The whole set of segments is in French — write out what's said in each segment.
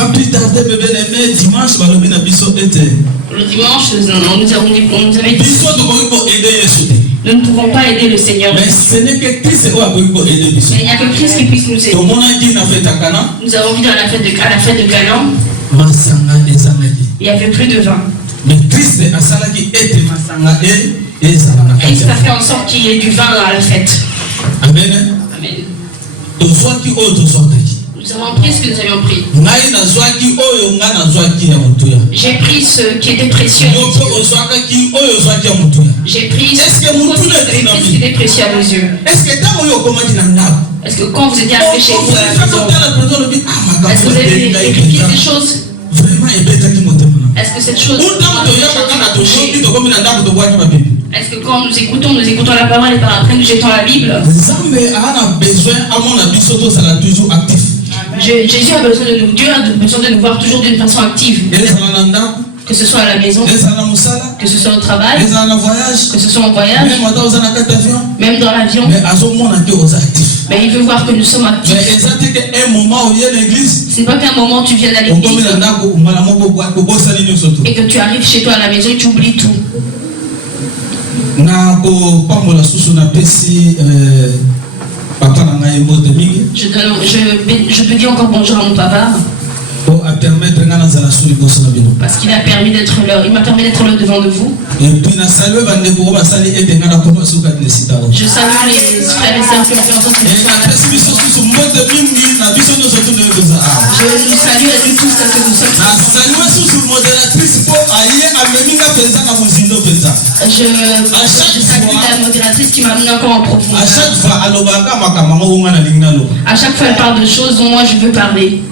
Sans plus tarder, mes bien-aimés, dimanche, le dimanche, nous avait dit nous ne pouvons pas aider le Seigneur. Mais ce n'est que Christ qui peut aider. Mais il n'y a que Christ qui puisse nous aider. Nous avons vu à la fête de Canaan, il y avait plus de vin. Mais Christ a salaki ete masanga et Christ a fait en sorte qu'il y ait du vin à la fête. Amen. Amen. Nous avons pris ce que nous avions pris. J'ai pris ce qui était précieux. J'ai pris ce qui était précieux à nos yeux. Est-ce que quand vous étiez arrivé chez vous à la maison, est-ce que vous avez vérifié ces choses? Est-ce que cette chose est-ce que quand nous écoutons la parole et par après nous jetons la Bible? Jésus a besoin de nous, Dieu a besoin de nous voir toujours d'une façon active. Que ce soit à la maison, que ce soit au travail, que ce soit en voyage, même dans l'avion. Mais il veut voir que nous sommes actifs. Ce n'est pas qu'un moment où tu viens à l'église et que tu arrives chez toi à la maison et tu oublies tout. Je te dis encore bonjour à mon papa. Parce qu'il a permis d'être là. Il m'a permis d'être là devant de vous. Je salue les frères et sœurs qui ont fait en sorte que je sois là. Je nous salue à nous tous que nous sommes. Je salue la modératrice qui m'a amené encore en profondeur. À chaque fois elle parle de choses dont moi je veux parler.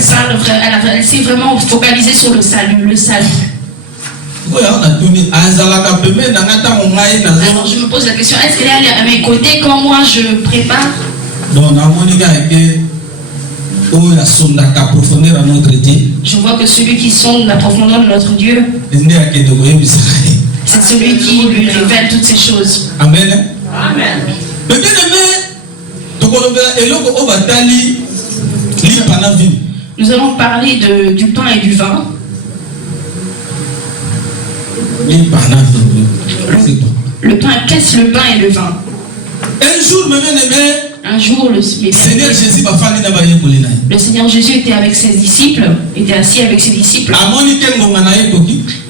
Elle s'est vraiment focalisée sur le salut, Alors je me pose la question, est-ce qu'elle est à mes côtés quand moi je prépare? Je vois que celui qui sonde la profondeur de notre Dieu, c'est celui qui lui révèle toutes ces choses. Amen. Amen. Nous allons parler du pain et du vin. Le pain, qu'est-ce le pain et le vin? Un jour, le Seigneur Jésus était avec ses disciples, était assis avec ses disciples.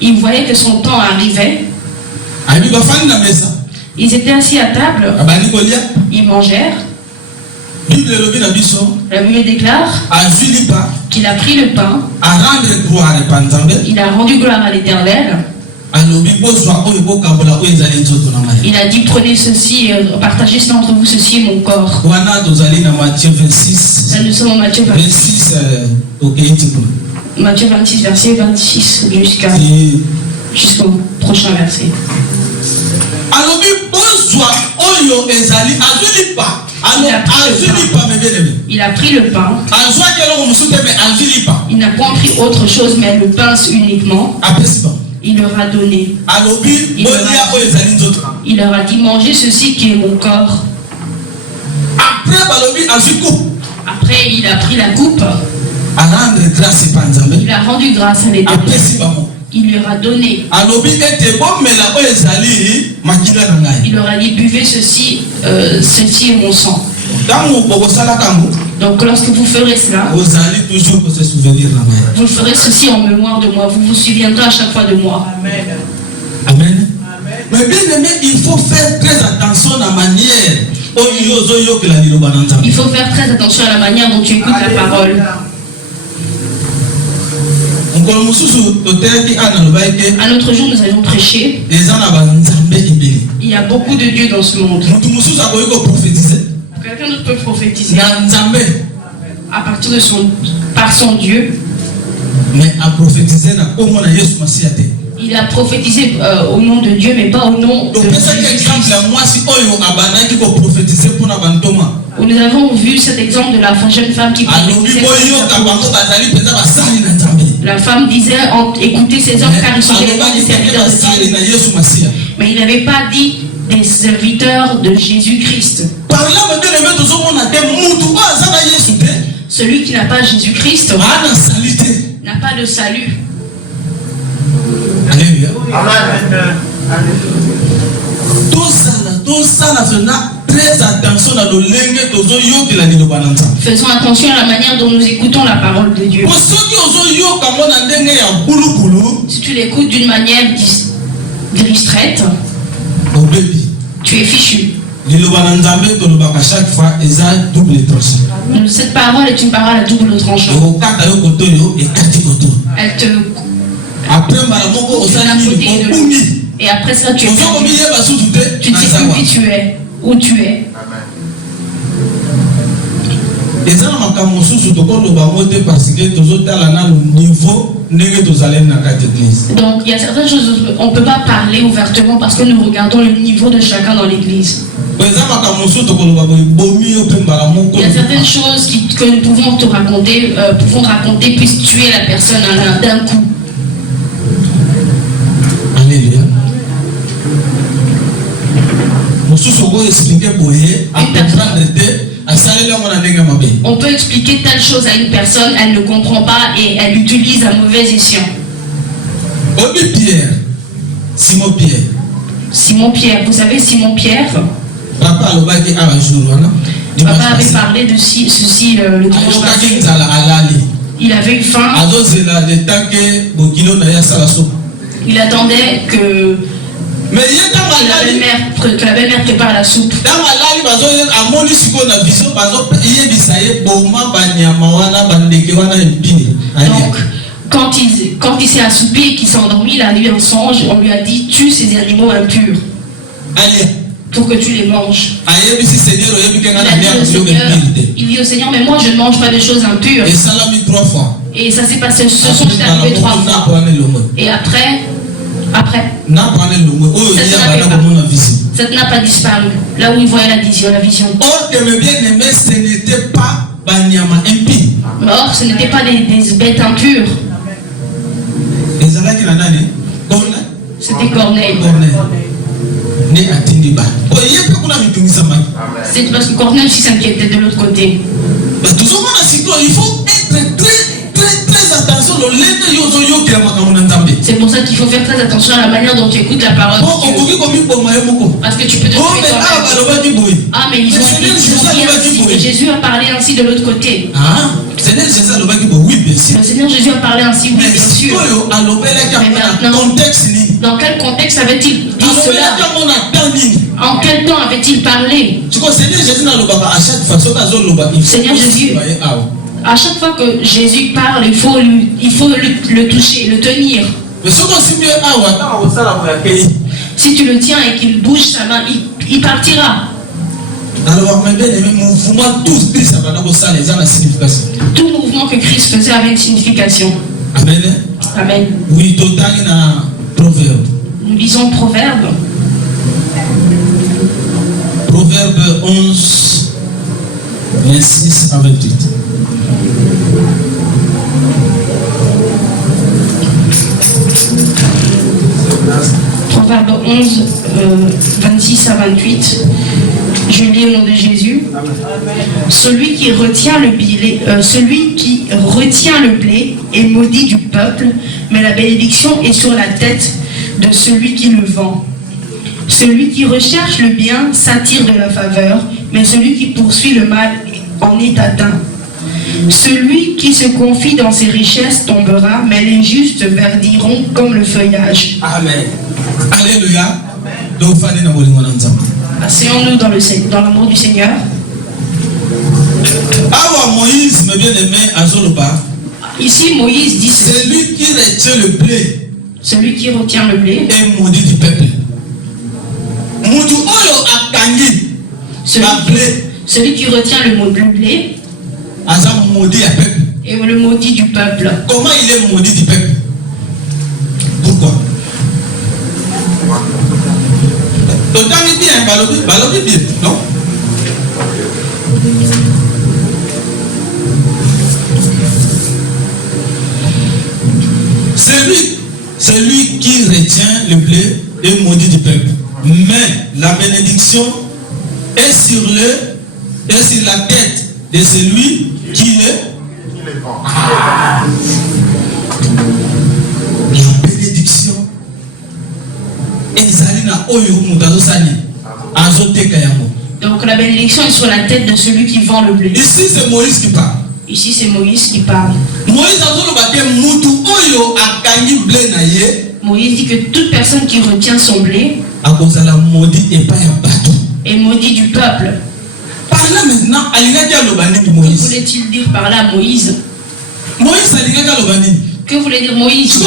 Il voyait que son temps arrivait. Ils étaient assis à table. Ils mangèrent. La Bible déclare qu'il a pris le pain. Il a rendu gloire à l'Éternel. Il a dit, prenez ceci, partagez cela entre vous, ceci est mon corps. Là nous sommes en Matthieu 26. Matthieu 26, verset 26 jusqu'au prochain verset. Il a pris le pain. Il n'a pas pris autre chose, mais le pain uniquement. Il leur a donné. Il leur a dit, mangez ceci qui est mon corps. Après, il a pris la coupe. Il a rendu grâce à l'Éternel. Il leur a donné. Il leur a dit, buvez ceci, ceci est mon sang. Donc lorsque vous ferez cela, vous ferez ceci en mémoire de moi. Vous vous souviendrez à chaque fois de moi. Amen. Amen. Mais bien aimé, il faut faire très attention à la manière. Il faut faire très attention à la manière dont tu écoutes la parole. Un autre jour, nous allons prêcher. Il y a beaucoup de dieux dans ce monde. Quelqu'un d'autre peut prophétiser à partir de par son Dieu. Mais à prophétiser, il a prophétisé au nom de Dieu, mais pas au nom de Jésus-Christ. Nous avons vu cet exemple de la jeune femme qui prophétisait. La femme disait, écoutez ces hommes car ils sont des serviteurs de Dieu. Mais il n'avait pas dit des serviteurs de Jésus-Christ. Celui qui n'a pas Jésus-Christ n'a pas de salut. Alléluia. Faisons attention à la manière dont nous écoutons la parole de Dieu. Si tu l'écoutes d'une manière distraite, tu es fichu. Cette parole est une parole à double tranchant. Elle te et après ça tu es perdu. Tu ne sais plus qui tu es, où tu es. Donc il y a certaines choses on ne peut pas parler ouvertement parce que nous regardons le niveau de chacun dans l'église. Il y a certaines choses que nous pouvons te raconter, puissent tuer la personne d'un coup. Alléluia. On peut expliquer telle chose à une personne, elle ne comprend pas et elle utilise à mauvais escient. Simon Pierre, vous savez Simon Pierre? Papa avait parlé de ceci le dimanche passé. Il avait eu faim. Il attendait que la belle-mère prépare la soupe. Donc, quand il s'est assoupi et qu'il s'est endormi, il a eu un songe. On lui a dit, tue ces animaux impurs pour que tu les manges. Il dit au Seigneur, mais moi je ne mange pas de choses impures. Et ça s'est passé, ce songe est arrivé 3 fois. Et après, cette n'a pas disparu. Là où il voyait la vision. Or, ce n'était pas or, ce n'était pas des bêtes impures. C'était Corneille. C'est parce que Corneille aussi s'inquiétait de l'autre côté. Il faut être très attention. C'est pour ça qu'il faut faire très attention à la manière dont tu écoutes la parole de Dieu. Parce que tu peux te tuer toi-même. Ah, mais ils ont dit ainsi. Jésus a parlé ainsi de l'autre côté. Le Seigneur Jésus a parlé ainsi, oui, bien sûr. Mais maintenant, dans quel contexte avait-il dit cela? En quel temps avait-il parlé? Seigneur Jésus, à chaque fois que Jésus parle, il faut le toucher, le tenir. Si tu le tiens et qu'il bouge sa main, il partira. Alors, tout mouvement que Christ faisait avait une signification. Amen. Amen. Oui, total na Proverbe. Nous lisons Proverbe. Proverbe 11, 26 à 28. Proverbe 11, 26 à 28. Je lis au nom de Jésus. Celui qui retient le blé est maudit du peuple, mais la bénédiction est sur la tête de celui qui le vend. Celui qui recherche le bien s'attire de la faveur, mais celui qui poursuit le mal en est atteint. Celui qui se confie dans ses richesses tombera, mais les justes verdiront comme le feuillage. Amen. Alléluia. Asseyons-nous dans l'amour du Seigneur. Moïse, mes bien-aimés, ici, Moïse dit celui qui retient le blé. Celui qui retient le blé est maudit du peuple. Celui qui retient le blé est le maudit du peuple. Comment il est maudit du peuple? Pourquoi? Non? Celui qui retient le blé est maudit du peuple. Mais la bénédiction est sur le est sur la tête de celui qui est. La bénédiction donc la bénédiction est sur la tête de celui qui vend le blé. Ici c'est Moïse qui parle. Ici c'est Moïse qui parle. Moïse dit que toute personne qui retient son blé est maudit du peuple. Que voulait-il dire par là Moïse? Que voulait dire Moïse?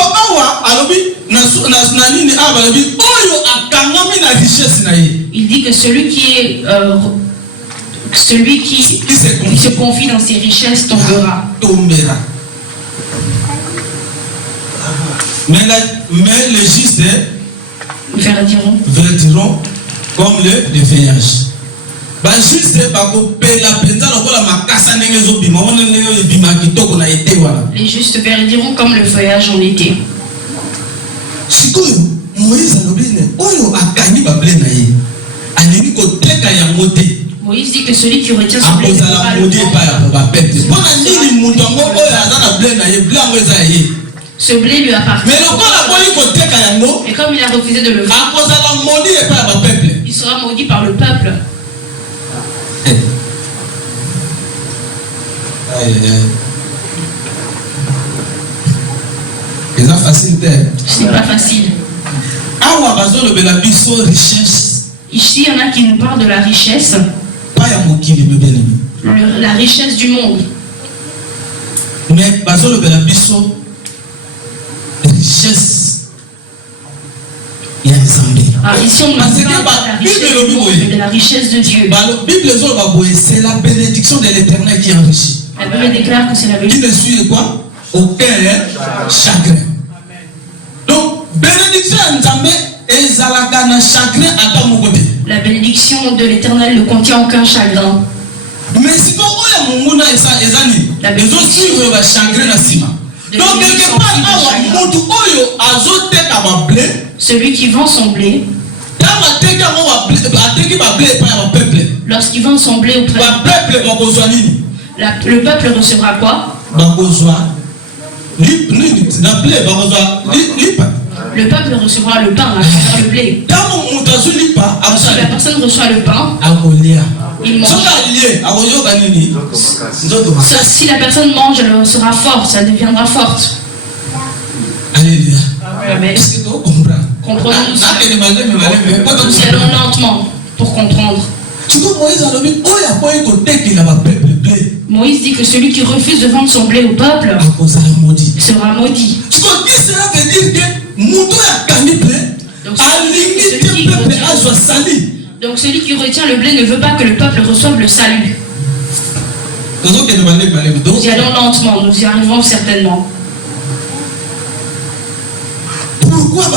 Il dit que celui qui se confie dans ses richesses tombera. Mais les justes verdiront comme le feuillage. Les justes verdiront comme le feuillage en été. Moïse dit que celui qui retient son blé ce blé lui appartient. Et comme il a refusé de le faire, il sera maudit par le peuple. C'est pas facile. Ici, il y en a qui nous parlent de la richesse. La richesse du monde. Mais richesse. Ici on parle de la richesse du monde, de la richesse de Dieu. C'est la bénédiction de l'Éternel qui enrichit. La Bible déclare que c'est la bénédiction. Qui ne suit quoi? Aucun chagrin. Donc, bénédiction la bénédiction de l'Éternel ne contient aucun chagrin. Mais si la bénédiction donc, quelque part, celui qui vend son blé, lorsqu'il vend son blé au peuple, le peuple recevra quoi? Le peuple recevra le pain à travers le blé. Si la personne reçoit le pain, il mange. Si la personne mange, elle sera forte, elle deviendra forte. Alléluia. Amen. Comprenons-nous ça. Nous allons lentement pour comprendre. Moïse dit que celui qui refuse de vendre son blé au peuple sera maudit. Donc celui qui retient le blé ne veut pas que le peuple reçoive le salut. Nous y allons lentement, nous y arrivons certainement. Pourquoi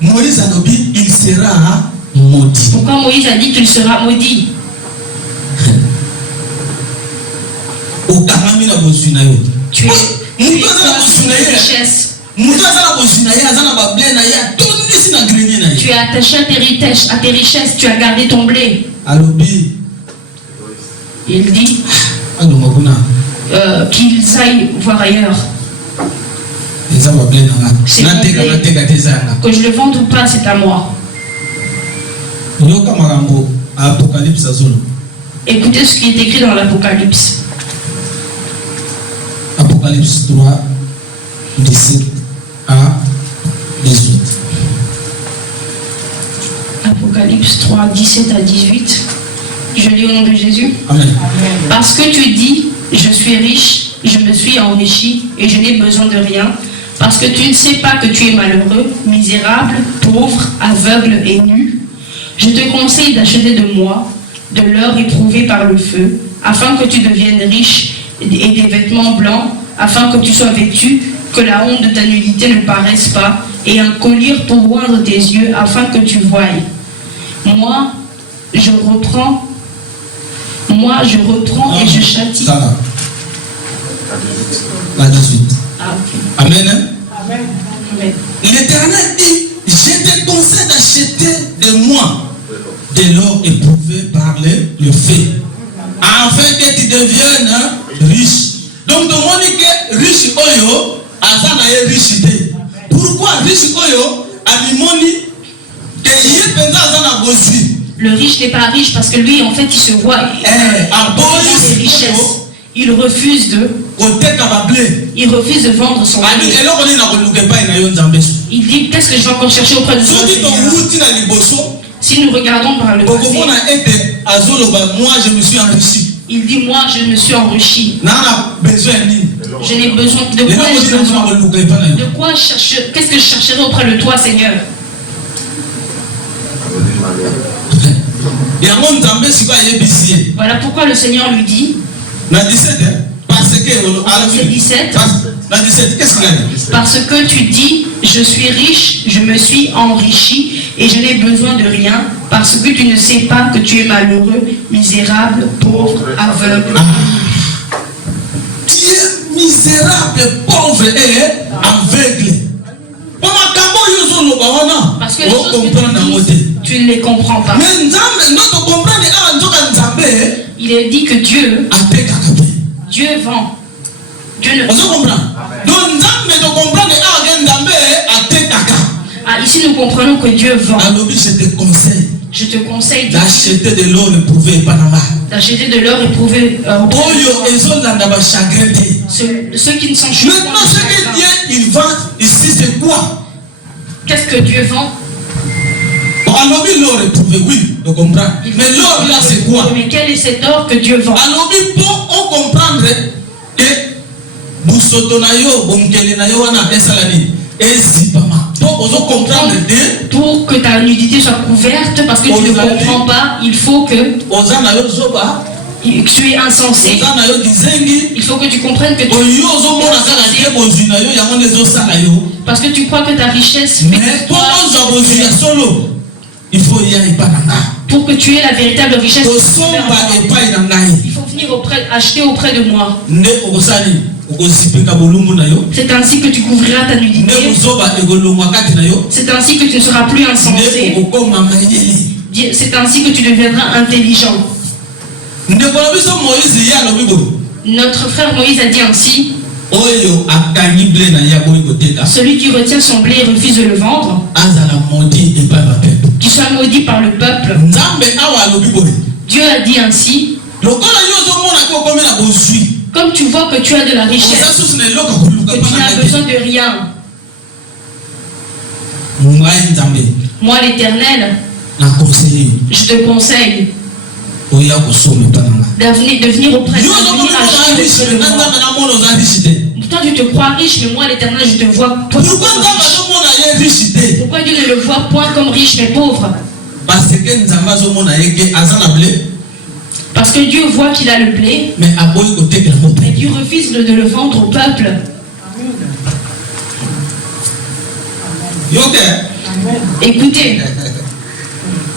Moïse a dit il sera maudit? Pourquoi Moïse a dit qu'il sera maudit? Tu es richesse. Tu es attaché à tes richesses, tu as gardé ton blé. Il dit qu'ils aillent voir ailleurs. C'est mon blé. Que je le vende ou pas, c'est à moi. Écoutez ce qui est écrit dans l'Apocalypse. Apocalypse 3, 17 à 18. Apocalypse 3, 17 à 18. Je lis au nom de Jésus. Amen. Parce que tu dis, je suis riche, je me suis enrichi et je n'ai besoin de rien. Parce que tu ne sais pas que tu es malheureux, misérable, pauvre, aveugle et nu. Je te conseille d'acheter de moi de l'or éprouvé par le feu, afin que tu deviennes riche et des vêtements blancs, afin que tu sois vêtu, que la honte de ta nudité ne paraisse pas, et un collier pour oindre tes yeux, afin que tu voies. Moi, je reprends et je châtie. Ça va. La 18. Ah, okay. Amen. Amen. L'Éternel dit, je te conseille d'acheter de moi de l'or éprouvé par le feu. afin que tu deviennes riche. Donc, tout le monde dit que riche oyo, azana est riche. Pourquoi riche oyo, amimoni, que yé penza azana bosi. Le riche n'est pas riche parce que lui, en fait, il se voit des richesses. Il refuse de vendre son blé. Il dit, qu'est-ce que je vais encore chercher auprès de toi, Seigneur? Si nous regardons par le passé, moi je me suis enrichi. Il dit, moi je me suis enrichi. Je n'ai besoin de quoi? De quoi chercher? Qu'est-ce que je chercherai auprès de toi, Seigneur? Voilà pourquoi le Seigneur lui dit, verset 17, qu'est-ce qu'il a dit? Parce que tu dis, je suis riche, je me suis enrichi et je n'ai besoin de rien, parce que tu ne sais pas que tu es malheureux, misérable, pauvre, aveugle. Tu es misérable, pauvre et aveugle. Parce que les choses que tu ne les comprends pas. Il est dit que Dieu vend. Dieu ne vend. Ici nous comprenons que Dieu vend. Je te conseille d'acheter de l'or éprouvé par la main. D'acheter de l'or éprouvé. Ceux qui ne sont chauds. Maintenant, ce que Dieu il vend ici, c'est quoi? Qu'est-ce que Dieu vend? L'or éprouvé, oui, on comprend. Mais l'or là, c'est quoi? Mais quel est cet or que Dieu vend? Pour on comprendre que pour que ta nudité soit couverte, parce que tu ne comprends pas, il faut que tu es insensé. Il faut que tu comprennes que tu es insensé. Parce que tu crois que ta richesse fait toi. Il faut y aller. Pour que tu aies la véritable richesse, il faut venir acheter auprès de moi. C'est ainsi que tu couvriras ta nudité. C'est ainsi que tu ne seras plus insensé. C'est ainsi que tu deviendras intelligent. Notre frère Moïse a dit ainsi: celui qui retient son blé et refuse de le vendre, qu'il soit maudit par le peuple. Dieu a dit ainsi: comme tu vois que tu as de la richesse, que tu n'as besoin de rien, moi l'Éternel, je te conseille de venir auprès de moi. Toi tu te crois riche, mais moi l'Éternel je te vois point comme riche. Pourquoi Dieu ne le voit point comme riche mais pauvre? Parce que Dieu voit qu'il a le blé, mais Dieu refuse de le vendre au peuple. Écoutez.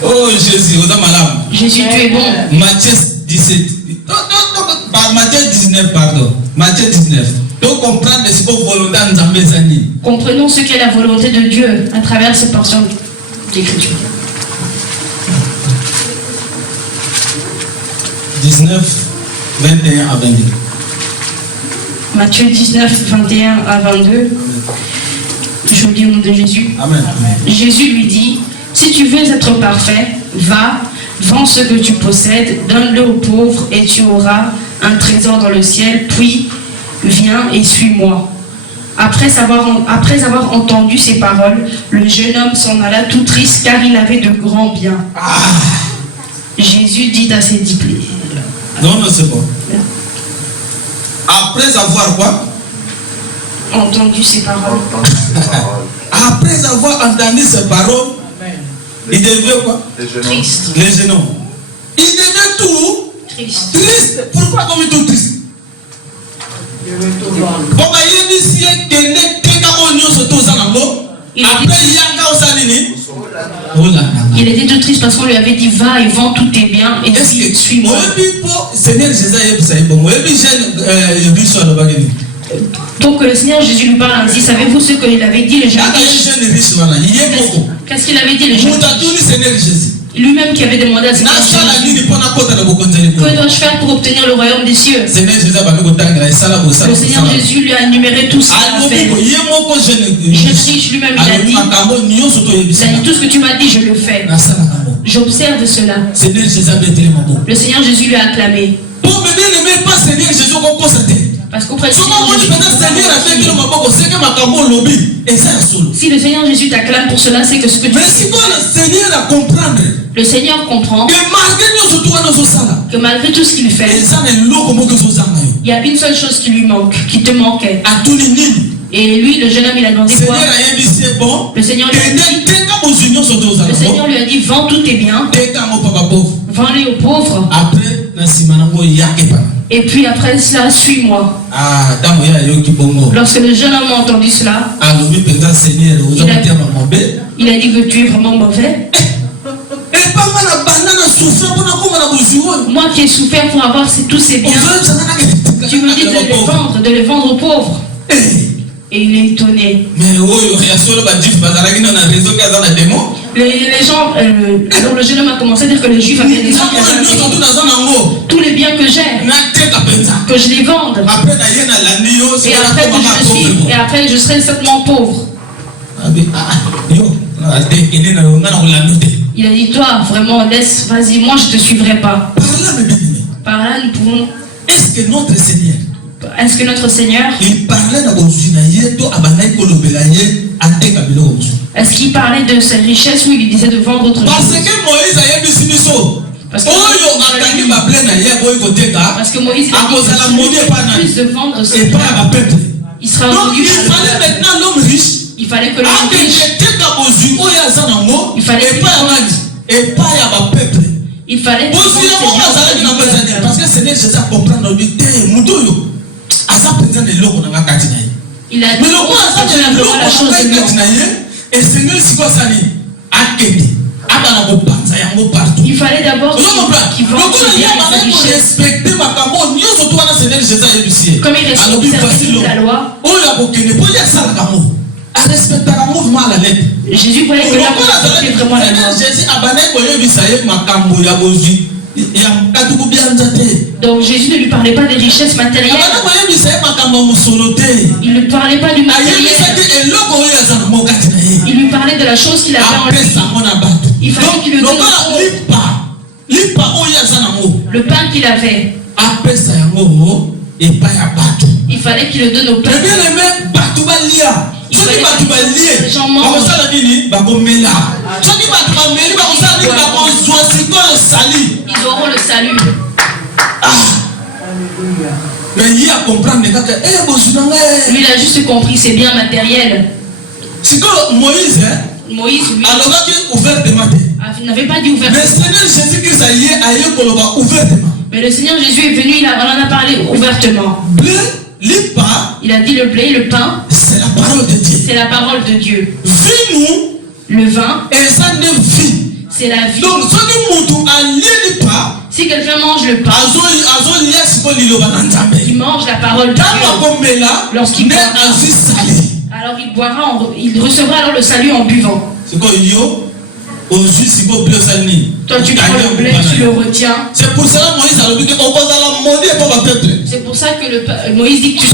Oh Jésus, Jésus, tu es bon. Matthieu 17. Matthieu 19, pardon. Matthieu 19. Donc comprendre ce que volonté de comprenons ce qu'est la volonté de Dieu à travers ces portions d'écriture. 19, 21 à 22. Matthieu 19, 21 à 22. Je lis au nom de Jésus. Amen. Jésus lui dit: si tu veux être parfait, va, vends ce que tu possèdes, donne-le aux pauvres et tu auras un trésor dans le ciel, puis viens et suis-moi. Après avoir entendu ces paroles, le jeune homme s'en alla tout triste car il avait de grands biens. Jésus dit à ses disciples. Non, c'est bon. Après avoir quoi? Entendu ces paroles. Après avoir entendu ces paroles, il devient quoi? Triste. Les genoux. Il devient tout triste. Triste. Pourquoi comme il est tout triste? Il était tout triste parce qu'on lui avait dit: va et vends tous tes biens et suis-moi. Donc le Seigneur Jésus lui parle ainsi. Savez-vous ce qu'il avait dit le jeune riche? Qu'est-ce qu'il avait dit le jeune riche? Lui-même qui avait demandé à ses parents, que dois-je faire pour obtenir le royaume des cieux? Le Seigneur Jésus lui a énuméré tout ce qu'il a fait. Je triche, lui-même il a dit tout ce que tu m'as dit, je le fais. J'observe cela. Le Seigneur Jésus lui a acclamé. Parce qu'auprès du Seigneur Jésus, si le Seigneur Jésus t'acclame pour cela, c'est que ce que tu fais. Le Seigneur comprend que malgré tout ce qu'il fait, il y a une seule chose qui lui manque, qui te manquait. Et lui, le jeune homme, il a demandé quoi? Le Seigneur lui a dit, vends tous tes biens, vends-les aux pauvres. Et puis après cela, suis-moi. Lorsque le jeune homme a entendu cela, il a dit que tu es vraiment mauvais. Moi qui ai souffert pour avoir tous ces biens, tu me dis de les vendre aux pauvres. Et il est étonné. Les gens, alors le jeune homme a commencé à dire que les Juifs avaient des gens qui avaient tous les biens que j'ai, que je les vende. Et après je serai certainement pauvre. Il a dit, toi, vraiment, laisse, vas-y, moi je ne te suivrai pas. Par là, nous pouvons. Est-ce que notre Seigneur, il parlait est-ce qu'il parlait de ses richesses ou il disait de vendre autre chose? Parce que Moïse a dit plus de vendre ce qu'il il sera rendu. Il fallait maintenant l'homme riche. Il fallait que l'homme riche. Il fallait il fallait parce que Seigneur Jésus comprendre il a dit la chose il fallait d'abord qu'il vende ses biens et ses richesses. Comme il respectait la loi, Jésus voyait que là, on respectait vraiment la loi. Donc Jésus ne lui parlait pas des richesses matérielles. Il ne lui parlait pas du matériel. Il lui parlait de la chose qu'il avait en lui. Il fallait qu'il lui donne le pain qu'il avait. Il fallait qu'il le donne au peuple. Les gens mangent. Ils auront le salut. Mais il a compris. Lui, il a juste compris, c'est bien matériel. Moïse, oui. Il n'avait pas dit ouvertement. Mais le Seigneur Jésus est venu, on en a parlé ouvertement. Il a dit le blé, le pain, c'est la parole de Dieu. C'est la parole de Dieu. Le vin, c'est la vie. Donc, si quelqu'un mange le pain, il mange la parole de Dieu. Lorsqu'il boira, alors il recevra alors le salut en buvant. Toi tu prends le blé, tu le retiens. C'est pour cela que Moïse a dit que c'est pour ça que Moïse dit que tu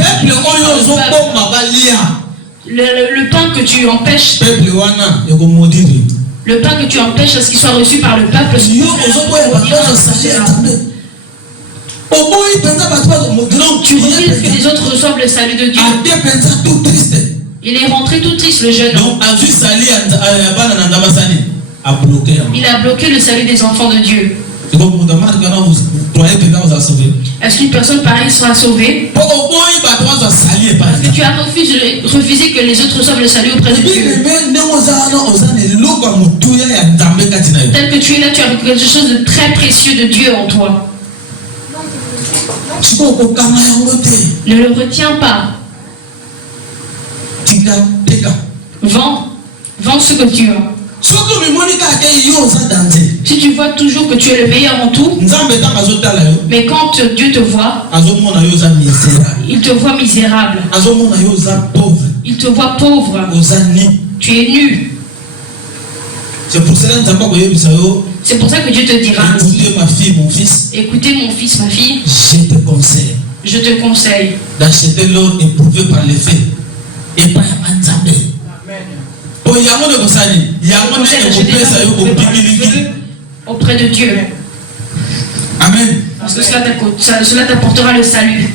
le pain que tu empêches, le pain que tu empêches à ce qu'il soit reçu par le peuple, tu refuses que les autres reçoivent le salut de Dieu. Il est rentré tout triste, le jeune homme. Il a bloqué le salut des enfants de Dieu. Est-ce qu'une personne pareille sera sauvée? Parce que tu as refusé que les autres reçoivent le salut auprès de Dieu. Tel que tu es là, tu as quelque chose de très précieux de Dieu en toi. Ne le retiens pas. Vends ce que tu as. Si tu vois toujours que tu es le meilleur en tout, mais quand Dieu te voit, il te voit misérable. Il te voit pauvre. Tu es nu. C'est pour cela que C'est pour ça que Dieu te dira ainsi. Écoutez ma fille, mon fils. Écoutez mon fils, ma fille. Je te conseille. Je te conseille d'acheter l'or éprouvé par les faits. Et pas à Nzambe. Bon, il y a mon conseil. Il y a mon auprès de Dieu. Amen. Parce que cela t'apportera le salut.